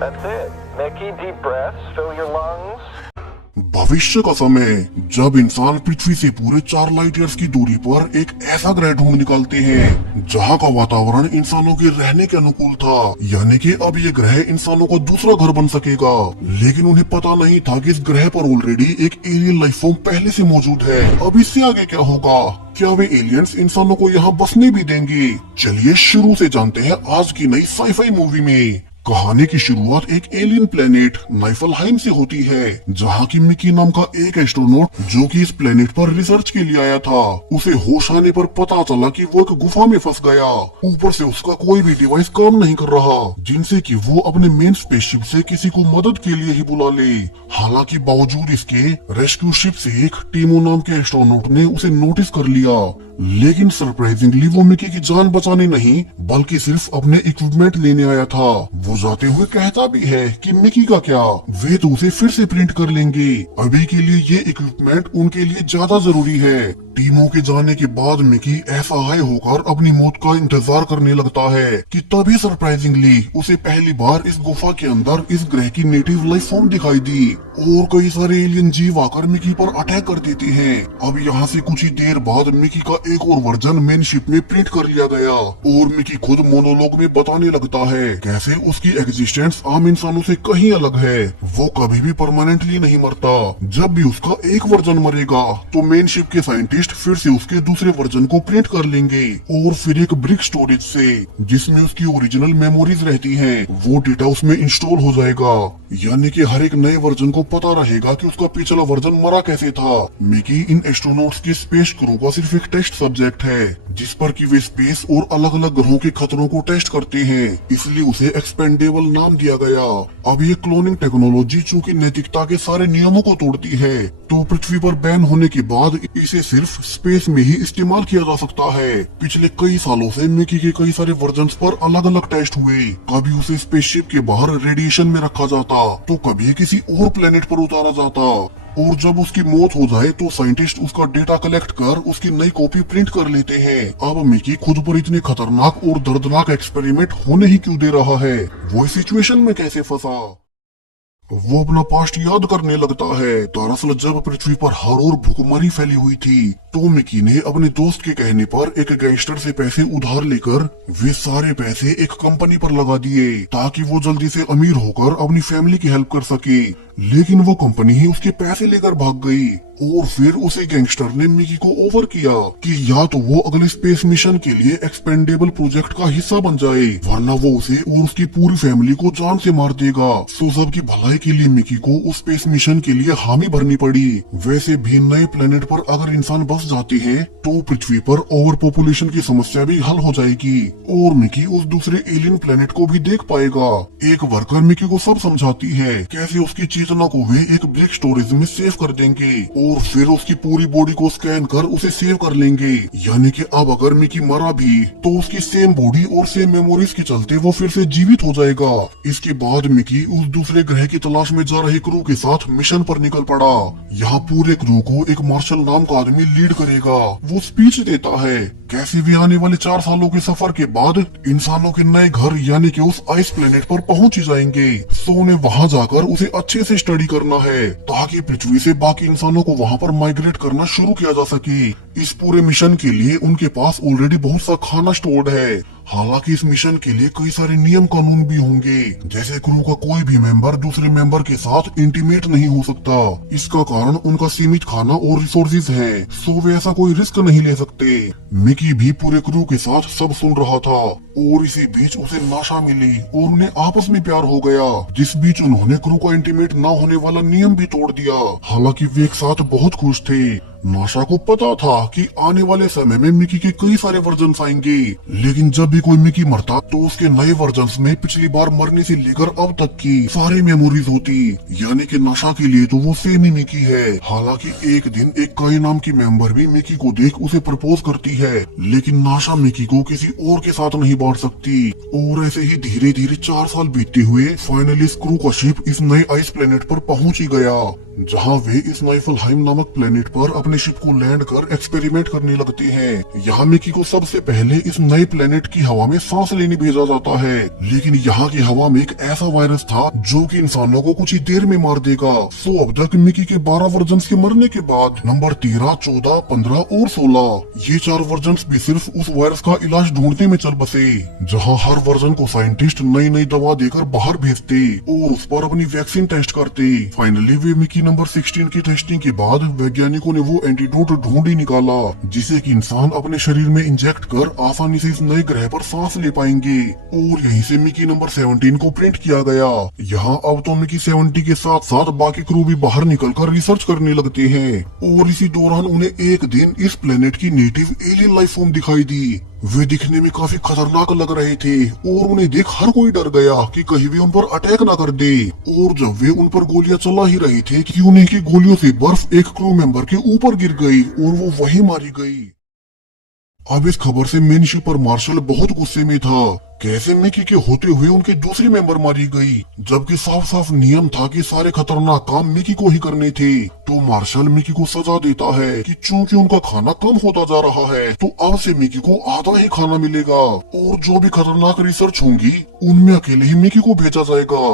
That's it. Mickey, deep breaths, fill your lungs. भविष्य का समय, जब इंसान पृथ्वी से पूरे 4 लाइट ईयर्स की दूरी पर एक ऐसा ग्रह ढूंढ निकालते हैं जहां का वातावरण इंसानों के रहने के अनुकूल था, यानी कि अब ये ग्रह इंसानों का दूसरा घर बन सकेगा। लेकिन उन्हें पता नहीं था कि इस ग्रह पर ऑलरेडी एक एलियन लाइफ फॉर्म पहले से मौजूद है। अब इससे आगे क्या होगा? क्या वे एलियंस इंसानों को यहाँ बसने भी देंगे? चलिए शुरू से जानते हैं आज की नई साईफाई मूवी में। कहानी की शुरुआत एक एलियन प्लेनेट नाइफलहाइम से होती है, जहाँ की मिकी नाम का एक एस्ट्रोनॉट जो कि इस प्लेनेट पर रिसर्च के लिए आया था, उसे होश आने पर पता चला कि वो एक गुफा में फंस गया। ऊपर से उसका कोई भी डिवाइस काम नहीं कर रहा, जिनसे कि वो अपने मेन स्पेसशिप से किसी को मदद के लिए ही बुला ले। हालांकि बावजूद इसके रेस्क्यू शिप से एक टीमो नाम के एस्ट्रोनॉट ने उसे नोटिस कर लिया, लेकिन सरप्राइजिंगली वो मिकी की जान बचाने नहीं बल्कि सिर्फ अपने इक्विपमेंट लेने आया था। वो जाते हुए कहता भी है कि मिकी का क्या, वे तो उसे फिर से प्रिंट कर लेंगे, अभी के लिए ये इक्विपमेंट उनके लिए ज्यादा जरूरी है। टीमों के जाने के बाद मिकी असहाय होकर अपनी मौत का इंतजार करने लगता है कि तभी सरप्राइजिंगली उसे पहली बार इस गुफा के अंदर इस ग्रह की नेटिव लाइफ फॉर्म दिखाई दी और कई सारे एलियन जीव आकर मिकी पर अटैक कर देते हैं। अब यहाँ से कुछ ही देर बाद मिकी का एक और वर्जन मेन शिप में प्रिंट कर लिया गया और मिकी खुद मोनोलॉग में बताने लगता है कैसे उसकी एग्जिस्टेंस आम इंसानों से कहीं अलग है। वो कभी भी परमानेंटली नहीं मरता, जब भी उसका एक वर्जन मरेगा तो मेन शिप के साइंटिस्ट फिर से उसके दूसरे वर्जन को प्रिंट कर लेंगे और फिर एक ब्रिक स्टोरेज से जिसमें उसकी ओरिजिनल मेमोरीज रहती हैं, वो डेटा उसमें इंस्टॉल हो जाएगा। यानी कि हर एक नए वर्जन को पता रहेगा कि उसका पिछला वर्जन मरा कैसे था। मिकी इन एस्ट्रोनॉट्स की स्पेस क्रू का सिर्फ एक टेस्ट सब्जेक्ट है, जिस पर कि वे स्पेस और अलग अलग ग्रहों के खतरों को टेस्ट करते हैं, इसलिए उसे एक्सपेंडेबल नाम दिया गया। अब ये क्लोनिंग टेक्नोलॉजी चूंकि नैतिकता के सारे नियमों को तोड़ती है, तो पृथ्वी पर बैन होने के बाद इसे सिर्फ स्पेस में ही इस्तेमाल किया जा सकता है। पिछले कई सालों से मिकी के कई सारे वर्जन्स पर अलग अलग टेस्ट हुए, कभी उसे स्पेसशिप के बाहर रेडिएशन में रखा जाता तो कभी किसी और प्लेनेट पर उतारा जाता, और जब उसकी मौत हो जाए तो साइंटिस्ट उसका डेटा कलेक्ट कर उसकी नई कॉपी प्रिंट कर लेते हैं। अब मिकी खुद पर इतने खतरनाक और दर्दनाक एक्सपेरिमेंट होने ही क्यों दे रहा है? वो इस सिचुएशन में कैसे फंसा? वो अपना पास्ट याद करने लगता है। दरअसल जब पृथ्वी पर हर ओर भूखमरी फैली हुई थी तो मिकी ने अपने दोस्त के कहने पर एक गैंगस्टर से पैसे उधार लेकर वे सारे पैसे एक कंपनी पर लगा दिए ताकि वो जल्दी से अमीर होकर अपनी फैमिली की हेल्प कर सके। लेकिन वो कंपनी ही उसके पैसे लेकर भाग गई और फिर उसे गैंगस्टर ने मिकी को ऑफर किया कि या तो वो अगले स्पेस मिशन के लिए एक्सपेंडेबल प्रोजेक्ट का हिस्सा बन जाए, वरना वो उसे और उसकी पूरी फैमिली को जान से मार देगा। सो सबकी भलाई के लिए मिकी को उस स्पेस मिशन के लिए हामी भरनी पड़ी। वैसे भी नए प्लेनेट पर अगर इंसान बस जाते हैं तो पृथ्वी पर ओवर पॉपुलेशन की समस्या भी हल हो जाएगी और मिकी उस दूसरे एलियन प्लेनेट को भी देख पाएगा। एक वर्कर मिकी को सब समझाती है कैसे उसकी चेतना को वे एक ब्रिक स्टोरेज में सेव कर देंगे और फिर उसकी पूरी बॉडी को स्कैन कर उसे सेव कर लेंगे। यानी कि अब अगर मिकी मरा भी तो उसकी सेम बॉडी और सेम मेमोरीज के चलते वो फिर से जीवित हो जाएगा। इसके बाद मिकी उस दूसरे ग्रह की तलाश में जा रहे क्रू के साथ मिशन पर निकल पड़ा। यहाँ पूरे क्रू को एक मार्शल नाम का आदमी लीड करेगा। वो स्पीच देता है कैसे भी आने वाले 4 सालों के सफर के बाद इंसानों के नए घर यानी कि उस आइस प्लेनेट पर पहुंच ही जाएंगे। सो उन्हें वहां जाकर उसे अच्छे से स्टडी करना है ताकि पृथ्वी से बाकी इंसानों को वहां पर माइग्रेट करना शुरू किया जा सके। इस पूरे मिशन के लिए उनके पास ऑलरेडी बहुत सा खाना स्टोर्ड है। हालांकि इस मिशन के लिए कई सारे नियम कानून भी होंगे, जैसे क्रू का कोई भी मेंबर दूसरे मेंबर के साथ इंटीमेट नहीं हो सकता। इसका कारण उनका सीमित खाना और रिसोर्सेज है, सो वे ऐसा कोई रिस्क नहीं ले सकते। मिकी भी पूरे क्रू के साथ सब सुन रहा था और इसी बीच उसे नाशा मिली और उन्हें आपस में प्यार हो गया, जिस बीच उन्होंने क्रू का इंटीमेट ना होने वाला नियम भी तोड़ दिया। हालांकि वे एक साथ बहुत खुश थे। नाशा को पता था कि आने वाले समय में मिकी के कई सारे वर्जन्स आएंगे, लेकिन जब भी कोई मिकी मरता तो उसके नए वर्जन्स में पिछली बार मरने से लेकर अब तक की सारी मेमोरीज होती। यानी कि नाशा के लिए तो वो सेम ही मिकी है। हालांकि एक दिन एक काई नाम की मेंबर भी मिकी को देख उसे प्रपोज करती है, लेकिन नाशा मिकी को किसी और के साथ नहीं बांट सकती। और ऐसे ही धीरे धीरे 4 साल बीतते हुए फाइनली क्रू का शिप इस नए आइस प्लेनेट पर पहुंच ही गया, जहाँ वे इस नाइफलहाइम नामक प्लेनेट पर अपने अपने शिप को लैंड कर एक्सपेरिमेंट करने लगते हैं। यहाँ मिकी को सबसे पहले इस नए प्लेनेट की हवा में सांस लेने भेजा जाता है, लेकिन यहाँ की हवा में एक ऐसा वायरस था जो कि इंसानों को कुछ ही देर में मार देगा। सो अब तक मिकी के 12 वर्जन के मरने के बाद नंबर 13, 14, 15 और 16 ये 4 वर्जन भी सिर्फ उस वायरस का इलाज ढूंढने में चल बसे, जहाँ हर वर्जन को साइंटिस्ट नई नई दवा देकर बाहर भेजते और उस पर अपनी वैक्सीन टेस्ट करते। फाइनली वे मिकी नंबर 16 की टेस्टिंग के बाद वैज्ञानिकों ने वो एंटीडोट ढूंढ ही निकाला जिसे कि इंसान अपने शरीर में इंजेक्ट कर आसानी से इस नए ग्रह पर सांस ले पाएंगे। और यहीं से मिकी नंबर 17 को प्रिंट किया गया। यहाँ अब तो मिकी 70 के साथ साथ बाकी क्रू भी बाहर निकलकर रिसर्च करने लगते हैं और इसी दौरान उन्हें एक दिन इस प्लेनेट की नेटिव एलियन लाइफ फॉर्म दिखाई दी। वे दिखने में काफी खतरनाक लग रहे थे और उन्हें देख हर कोई डर गया कि कहीं भी उन पर अटैक न कर दे। और जब वे उन पर गोलियां चला ही रहे थे कि उन्हीं की गोलियों से बर्फ एक क्रू मेंबर के ऊपर गिर गई और वो वहीं मारी गई। अब इस खबर से मेन शिप पर मार्शल बहुत गुस्से में था। कैसे मिकी के होते हुए उनके दूसरी मेंबर मारी गई, जबकि साफ साफ नियम था कि सारे खतरनाक काम मिकी को ही करने थे। तो मार्शल मिकी को सजा देता है कि चूंकि उनका खाना कम होता जा रहा है तो अब से मिकी को आधा ही खाना मिलेगा और जो भी खतरनाक रिसर्च होंगी उनमें अकेले ही मिकी को भेजा जाएगा।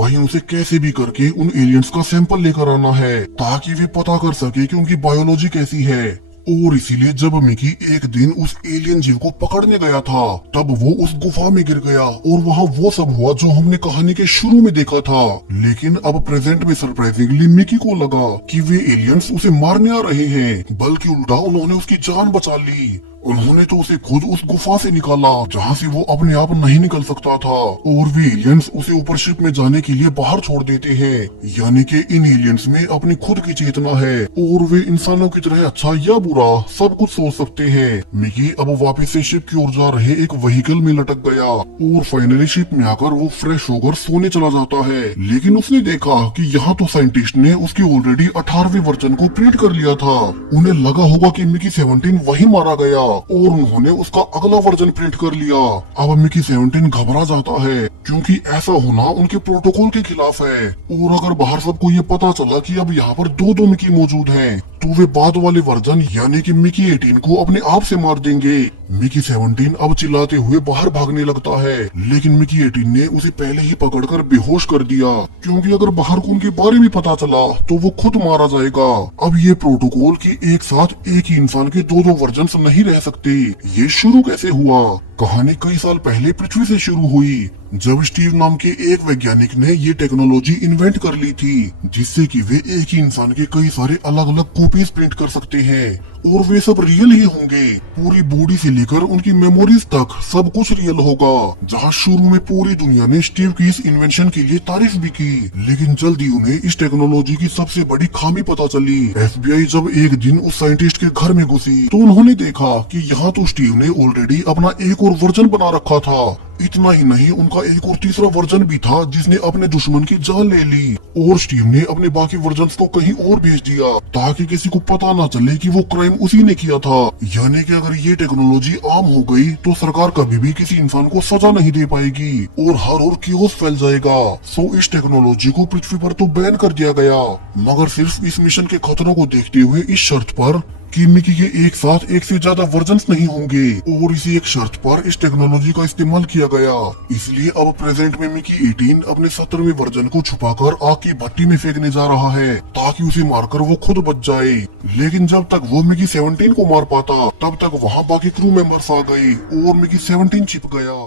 वहीं उसे कैसे भी करके उन एलियंस का सैंपल लेकर आना है ताकि वे पता कर सके कि उनकी बायोलॉजी कैसी है। और इसीलिए जब मिकी एक दिन उस एलियन जीव को पकड़ने गया था तब वो उस गुफा में गिर गया और वहाँ वो सब हुआ जो हमने कहानी के शुरू में देखा था। लेकिन अब प्रेजेंट में सरप्राइजिंगली मिकी को लगा कि वे एलियंस उसे मारने आ रहे हैं, बल्कि उल्टा उन्होंने उसकी जान बचा ली। उन्होंने तो उसे खुद उस गुफा से निकाला जहाँ से वो अपने आप नहीं निकल सकता था और वे एलियंस उसे ऊपर शिप में जाने के लिए बाहर छोड़ देते हैं। यानी कि इन एलियंस में अपनी खुद की चेतना है और वे इंसानों की तरह अच्छा या बुरा सब कुछ सोच सकते हैं। मिकी अब वापस से शिप की ओर जा रहे एक व्हीकल में लटक गया और फाइनली शिप में आकर वो फ्रेश होकर सोने चला जाता है। लेकिन उसने देखा कि यहाँ तो साइंटिस्ट ने उसके ऑलरेडी 18वें वर्जन को प्रिंट कर लिया था। उन्हें लगा होगा कि मिकी 17 वही मारा गया और उन्होंने उसका अगला वर्जन प्रिंट कर लिया। अब मिकी 17 घबरा जाता है क्योंकि ऐसा होना उनके प्रोटोकॉल के खिलाफ है और अगर बाहर सबको ये पता चला कि अब यहाँ पर दो मिकी मौजूद हैं तो वे बाद वाले वर्जन यानी कि मिकी 18 को अपने आप से मार देंगे। मिकी 17 अब चिल्लाते हुए बाहर भागने लगता है, लेकिन मिकी 18 ने उसे पहले ही पकड़कर बेहोश कर दिया क्योंकि अगर बाहर को उनके बारे में पता चला तो वो खुद मारा जाएगा। अब ये प्रोटोकॉल कि एक साथ एक ही इंसान के दो वर्जन नहीं रह सकते, ये शुरू कैसे हुआ? कहानी कई साल पहले पृथ्वी से शुरू हुई जब स्टीव नाम के एक वैज्ञानिक ने ये टेक्नोलॉजी इन्वेंट कर ली थी जिससे कि वे एक ही इंसान के कई सारे अलग अलग कॉपीज प्रिंट कर सकते हैं और वे सब रियल ही होंगे। पूरी बॉडी से लेकर उनकी मेमोरीज तक सब कुछ रियल होगा। जहाँ शुरू में पूरी दुनिया ने स्टीव की इस इन्वेंशन के लिए तारीफ भी की, लेकिन जल्दी उन्हें इस टेक्नोलॉजी की सबसे बड़ी खामी पता चली। FBI जब एक दिन उस साइंटिस्ट के घर में घुसी तो उन्होंने देखा कि यहाँ तो स्टीव ने ऑलरेडी अपना एक और वर्जन बना रखा था। इतना ही नहीं, उनका एक और तीसरा वर्जन भी था जिसने अपने दुश्मन की जान ले ली और स्टीव ने अपने बाकी वर्जन्स को कहीं और भेज दिया ताकि किसी को पता ना चले कि वो क्राइम उसी ने किया था। यानी कि अगर ये टेक्नोलॉजी आम हो गई तो सरकार कभी भी किसी इंसान को सजा नहीं दे पाएगी और हर ओर कियोस फैल जाएगा। सो इस टेक्नोलॉजी को पृथ्वी पर तो बैन कर दिया गया, मगर सिर्फ इस मिशन के खतरों को देखते हुए इस शर्त पर कि मिकी के एक साथ एक से ज्यादा वर्जन्स नहीं होंगे और इसी एक शर्त पर इस टेक्नोलॉजी का इस्तेमाल किया गया। इसलिए अब प्रेजेंट में मिकी 18 अपने 17वें वर्जन को छुपाकर आग की भट्टी में फेंकने जा रहा है ताकि उसे मारकर वो खुद बच जाए। लेकिन जब तक वो मिकी 17 को मार पाता तब तक वहाँ बाकी क्रू मेंबर्स आ गए और मिकी 17 छिप गया।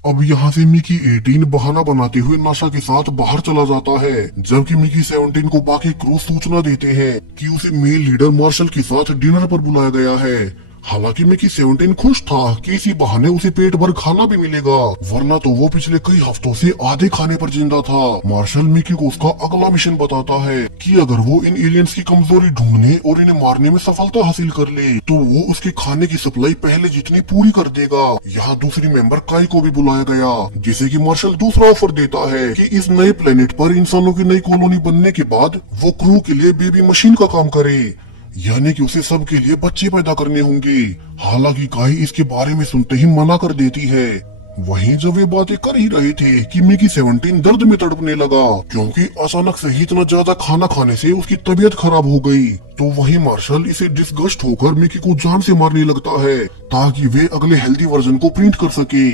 अब यहाँ से मिकी 18 बहाना बनाते हुए नाशा के साथ बाहर चला जाता है, जबकि मिकी 17 को बाकी क्रू सूचना देते हैं कि उसे मेल लीडर मार्शल के साथ डिनर पर बुलाया गया है। हालांकि मिकी 17 खुश था कि इसी बहाने उसे पेट भर खाना भी मिलेगा, वरना तो वो पिछले कई हफ्तों से आधे खाने पर जिंदा था। मार्शल मिकी को उसका अगला मिशन बताता है कि अगर वो इन एलियंस की कमजोरी ढूंढने और इन्हें मारने में सफलता हासिल कर ले तो वो उसके खाने की सप्लाई पहले जितनी पूरी कर देगा। यहाँ दूसरी मेंबर काई को भी बुलाया गया, जिसे कि मार्शल दूसरा ऑफर देता है कि इस नए प्लेनेट पर इंसानों की नई कॉलोनी बनने के बाद वो क्रू के लिए बेबी मशीन का काम करे, यानी कि उसे सबके लिए बच्चे पैदा करने होंगे। हालांकि काई इसके बारे में सुनते ही मना कर देती है। वहीं जब वे बातें कर ही रहे थे कि मिकी 17 दर्द में तड़पने लगा क्योंकि अचानक से ही इतना ज्यादा खाना खाने से उसकी तबीयत खराब हो गई। तो वही मार्शल इसे डिस्गस्ट होकर मिकी को जान से मारने लगता है ताकि वे अगले हेल्दी वर्जन को प्रिंट कर सके।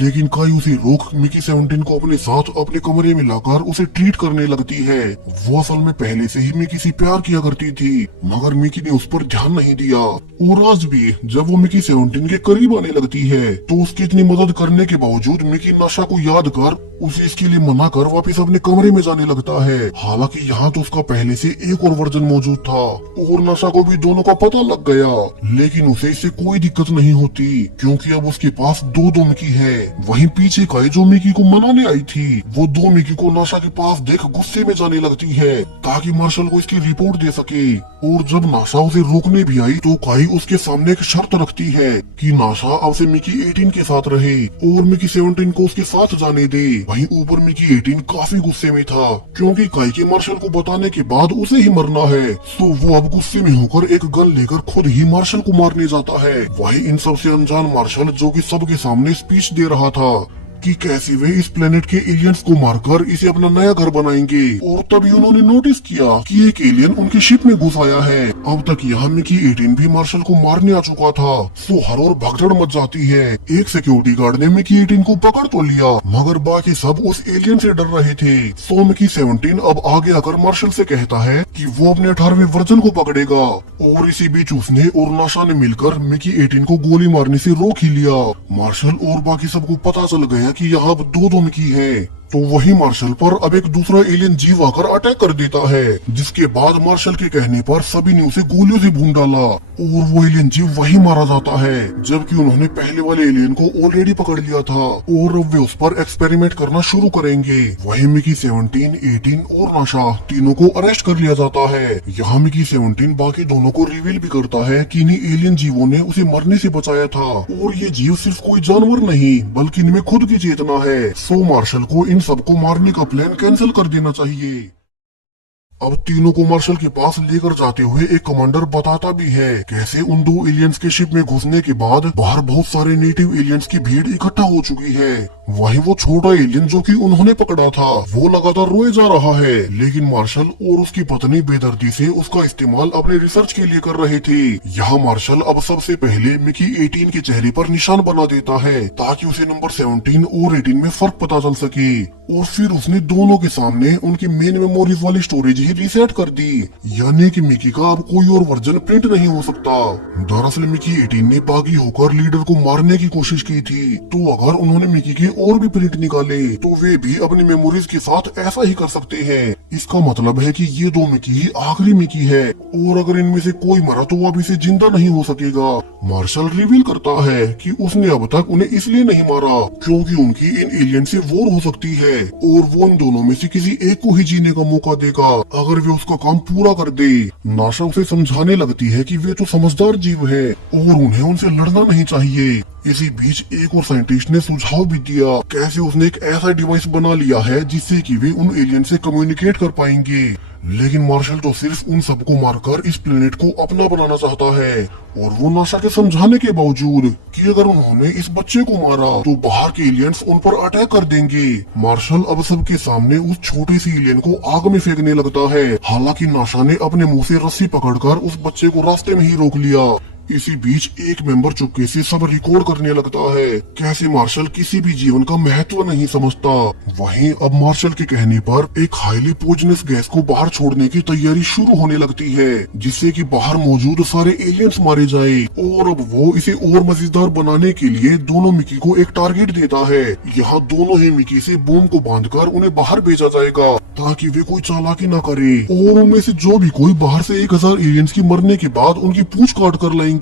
लेकिन काई उसे रोक मिकी 17 को अपने साथ अपने कमरे में लाकर उसे ट्रीट करने लगती है। वो असल में पहले से ही मिकी से प्यार किया करती थी, मगर मिकी ने उस पर ध्यान नहीं दिया। और आज भी जब वो मिकी 17 के करीब आने लगती है तो उसकी इतनी मदद करने के बावजूद मिकी नशा को याद कर उसे इसके लिए मना कर वापस अपने कमरे में जाने लगता है। हालांकि यहाँ तो उसका पहले से एक और वर्जन मौजूद था और नशा को भी दोनों का पता लग गया, लेकिन उसे इससे कोई दिक्कत नहीं होती क्योंकि अब उसके पास दो मिकी है। वहीं पीछे का जो मिकी को मनाने आई थी वो दो मिकी को नशा के पास देख गुस्से में जाने लगती है ताकि मार्शल को इसकी रिपोर्ट दे सके। और जब नाशा उसे रोकने भी आई तो काई उसके सामने एक शर्त रखती है कि नाशा अब से मिकी 18 के साथ रहे और मिकी 17 को उसके साथ जाने दे। वहीं ऊपर मिकी 18 काफी गुस्से में था क्योंकि काई के मार्शल को बताने के बाद उसे ही मरना है, तो वो अब गुस्से में होकर एक गन लेकर खुद ही मार्शल को मारने जाता है। वहीं इन सबसे अनजान मार्शल जो कि सबके सामने स्पीच दे रहा था कि कैसे वे इस प्लेनेट के एलियंस को मारकर इसे अपना नया घर बनाएंगे, और तभी उन्होंने नोटिस किया कि एक एलियन उनकी शिप में घुस आया है। अब तक यहाँ मिकी 18 भी मार्शल को मारने आ चुका था, सो हर और भगदड़ मच जाती है। एक सिक्योरिटी गार्ड ने मिकी 18 को पकड़ तो लिया मगर बाकी सब उस एलियन से डर रहे थे। सो मिकी 17 अब आगे आकर मार्शल से कहता है कि वो अपने 18वें वर्जन को पकड़ेगा, और इसी बीच उसने और नाशा ने मिलकर मिकी 18 को गोली मारने से रोक ही लिया। मार्शल और बाकी सबको पता चल गया कि यहाँ दो मिकी है, तो वही मार्शल पर अब एक दूसरा एलियन जीव आकर अटैक कर देता है, जिसके बाद मार्शल के कहने पर सभी ने उसे गोलियों से भून डाला और वो एलियन जीव वही मारा जाता है, जबकि उन्होंने पहले वाले एलियन को ऑलरेडी पकड़ लिया था और अब वे उस पर एक्सपेरिमेंट करना शुरू करेंगे। वही मिकी 17, 18 और नाशा तीनों को अरेस्ट कर लिया जाता है। यहाँ मिकी 17 बाकी दोनों को रिवील भी करता है कि इन्हीं एलियन जीवों ने उसे मरने से बचाया था और ये जीव सिर्फ कोई जानवर नहीं बल्कि इनमें खुद की चेतना है। सो मार्शल को इन सबको मारने का प्लान कैंसिल कर देना चाहिए। अब तीनों को मार्शल के पास लेकर जाते हुए एक कमांडर बताता भी है कैसे उन दो एलियंस के शिप में घुसने के बाद बाहर बहुत सारे नेटिव एलियंस की भीड़ इकट्ठा हो चुकी है। वहीं वो छोटा एलियन जो कि उन्होंने पकड़ा था वो लगातार रोए जा रहा है, लेकिन मार्शल और उसकी पत्नी बेदर्दी से उसका इस्तेमाल अपने रिसर्च के लिए कर रहे थे। यहाँ मार्शल अब सबसे पहले मिकी 18 के चेहरे पर निशान बना देता है ताकि उसे नंबर 17 और 18 में फर्क पता चल सके, और फिर उसने दोनों के सामने उनकी मेन मेमोरीज वाली स्टोरेज ही रीसेट कर दी, यानी कि मिकी का अब कोई और वर्जन प्रिंट नहीं हो सकता। दरअसल मिकी 18 ने बागी होकर लीडर को मारने की कोशिश की थी, तो अगर उन्होंने मिकी के और भी प्रिंट निकाले तो वे भी अपनी मेमोरीज के साथ ऐसा ही कर सकते हैं। इसका मतलब है कि ये दो मिकी ही आखिरी मिकी है, और अगर इनमें से कोई मरा तो वो अभी से जिंदा नहीं हो सकेगा। मार्शल रिवील करता है कि उसने अब तक उन्हें इसलिए नहीं मारा क्योंकि उनकी इन एलियन से वॉर हो सकती है और वो इन दोनों में से किसी एक को ही जीने का मौका देगा अगर वे उसका काम पूरा कर दे। नाशा उसे समझाने लगती है कि वे तो समझदार जीव है और उन्हें उनसे लड़ना नहीं चाहिए। इसी बीच एक और साइंटिस्ट ने सुझाव भी दिया कैसे उसने एक ऐसा डिवाइस बना लिया है जिससे कि वे उन एलियन से कम्युनिकेट कर पाएंगे, लेकिन मार्शल तो सिर्फ उन सबको मारकर इस प्लेनेट को अपना बनाना चाहता है। और वो नाशा के समझाने के बावजूद कि अगर उन्होंने इस बच्चे को मारा तो बाहर के एलियंस उन पर अटैक कर देंगे। मार्शल अब सबके सामने उस छोटे से एलियन को आग में फेंकने लगता है, हालांकि नाशा ने अपने मुंह से रस्सी पकड़कर उस बच्चे को रास्ते में ही रोक लिया। इसी बीच एक मेंबर चुपके से सब रिकॉर्ड करने लगता है कैसे मार्शल किसी भी जीवन का महत्व नहीं समझता। वहीं अब मार्शल के कहने पर एक हाईली पॉइजनस गैस को बाहर छोड़ने की तैयारी शुरू होने लगती है जिससे कि बाहर मौजूद सारे एलियंस मारे जाए, और अब वो इसे और मजेदार बनाने के लिए दोनों मिकी को एक टारगेट देता है। यहाँ दोनों ही मिकी से बम को बांधकर उन्हें बाहर भेजा जाएगा ताकि वे कोई चालाकी न करे, और उनमें से जो भी कोई बाहर से 1000 एलियंस की मरने के बाद उनकी पूंछ काट कर लाएंगे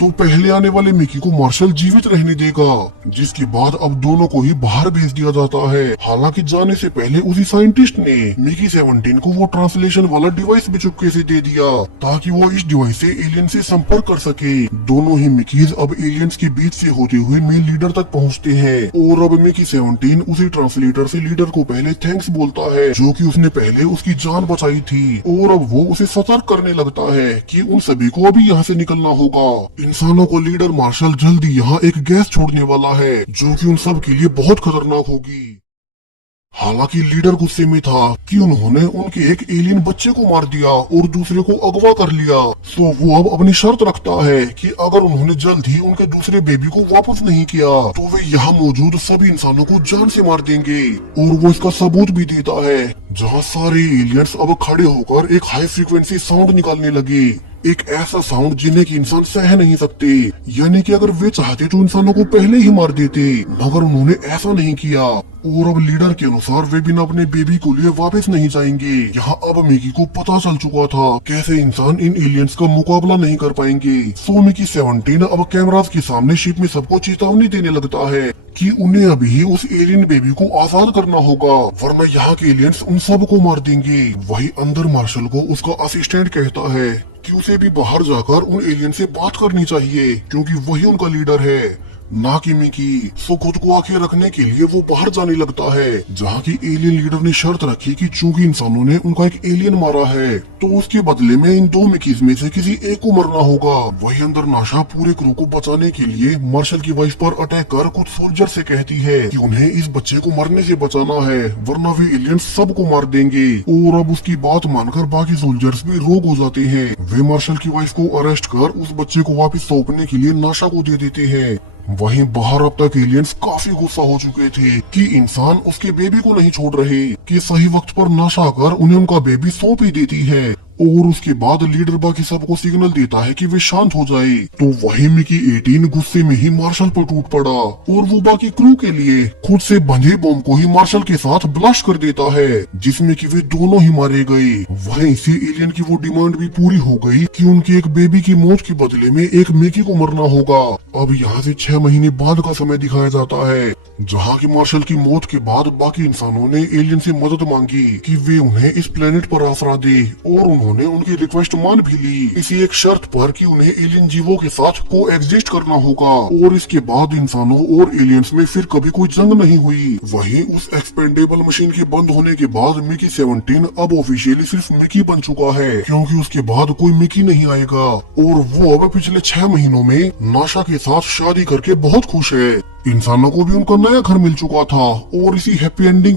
तो पहले आने वाले मिकी को मार्शल जीवित रहने देगा, जिसके बाद अब दोनों को ही बाहर भेज दिया जाता है। हालांकि जाने से पहले उसी साइंटिस्ट ने मिकी 17 को वो ट्रांसलेशन वाला डिवाइस भी चुपके से दे दिया ताकि वो इस डिवाइस से एलियन से संपर्क कर सके। दोनों ही मिकीज अब एलियंस के बीच से होते हुए मेन लीडर तक पहुँचते हैं, और अब मिकी 17 उसी ट्रांसलेटर से लीडर को पहले थैंक्स बोलता है जो कि उसने पहले उसकी जान बचाई थी, और अब वो उसे सतर्क करने लगता है कि उन सभी को अभी यहाँ से निकलना होगा। इंसानों को लीडर मार्शल जल्दी यहाँ एक गैस छोड़ने वाला है जो कि उन सब के लिए बहुत खतरनाक होगी। हालांकि लीडर गुस्से में था कि उन्होंने उनके एक एलियन बच्चे को मार दिया और दूसरे को अगवा कर लिया। सो वो अब अपनी शर्त रखता है कि अगर उन्होंने जल्द ही उनके दूसरे बेबी को वापस नहीं किया तो वे यहाँ मौजूद सभी इंसानों को जान से मार देंगे। और वो इसका सबूत भी देता है, जहाँ सारे एलियंस अब खड़े होकर एक हाई फ्रीक्वेंसी साउंड निकालने लगे, एक ऐसा साउंड जिन्हें कि इंसान सह नहीं सकते। यानी कि अगर वे चाहते तो इंसानों को पहले ही मार देते, मगर उन्होंने ऐसा नहीं किया। और अब लीडर के अनुसार वे बिना अपने बेबी को लिए वापस नहीं जाएंगे। यहाँ अब मिकी को पता चल चुका था कैसे इंसान इन एलियंस का मुकाबला नहीं कर पाएंगे। सो मिकी 17 अब कैमरास के सामने शिप में सबको चेतावनी देने लगता है कि उन्हें अभी उस एलियन बेबी को आजाद करना होगा, वरना यहाँ के एलियंस उन सबको मार देंगे। वही अंदर मार्शल को उसका असिस्टेंट कहता है कि उसे भी बाहर जाकर उन एलियन से बात करनी चाहिए, क्योंकि वही उनका लीडर है, ना कि मिकी। सो खुद को आंखें रखने के लिए वो बाहर जाने लगता है, जहाँ की एलियन लीडर ने शर्त रखी कि चूंकि इंसानों ने उनका एक एलियन मारा है तो उसके बदले में इन दो मिकीज में से किसी एक को मरना होगा। वही अंदर नाशा पूरे क्रू को बचाने के लिए मार्शल की वाइफ पर अटैक कर कुछ सोल्जर से कहती है कि उन्हें इस बच्चे को मरने से बचाना है, वरना वे एलियंस सबको मार देंगे। और अब उसकी बात मानकर बाकी सोल्जर्स भी रोग हो जाते हैं। वे मार्शल की वाइफ को अरेस्ट कर उस बच्चे को वापस सौंपने के लिए नाशा को दे देते हैं। वहीं बाहर अब तक एलियंस काफी गुस्सा हो चुके थे कि इंसान उसके बेबी को नहीं छोड़ रहे, कि सही वक्त पर नाशा कर उन्हें उनका बेबी सौंप ही देती है। और उसके बाद लीडर बाकी सबको सिग्नल देता है कि वे शांत हो जाए। तो वही मिकी 18 गुस्से में ही मार्शल पर टूट पड़ा और वो बाकी क्रू के लिए खुद से बंधे बम को ही मार्शल के साथ ब्लास्ट कर देता है, जिसमें कि वे दोनों ही मारे गए। वहीं से एलियन की वो डिमांड भी पूरी हो गई कि उनके एक बेबी की मौत के बदले में एक मिकी को मरना होगा। अब यहाँ से 6 महीने बाद का समय दिखाया जाता है, जहाँ की मार्शल की मौत के बाद बाकी इंसानों ने एलियन से मदद मांगी कि वे उन्हें इस प्लेनेट पर आसरा दे, और उन्होंने उनकी रिक्वेस्ट मान भी ली, इसी एक शर्त पर कि उन्हें एलियन जीवों के साथ को एग्जिस्ट करना होगा। और इसके बाद इंसानों और एलियंस में फिर कभी कोई जंग नहीं हुई। वहीं उस एक्सपेंडेबल मशीन के बंद होने के बाद मिकी 17 अब ऑफिशियली सिर्फ मिकी बन चुका है, क्योंकि उसके बाद कोई मिकी नहीं आएगा। और वो अब पिछले 6 महीनों में नाशा के साथ शादी करके बहुत खुश है। इंसानों को भी उनका नया घर मिल चुका था और इसी हैप्पी एंडिंग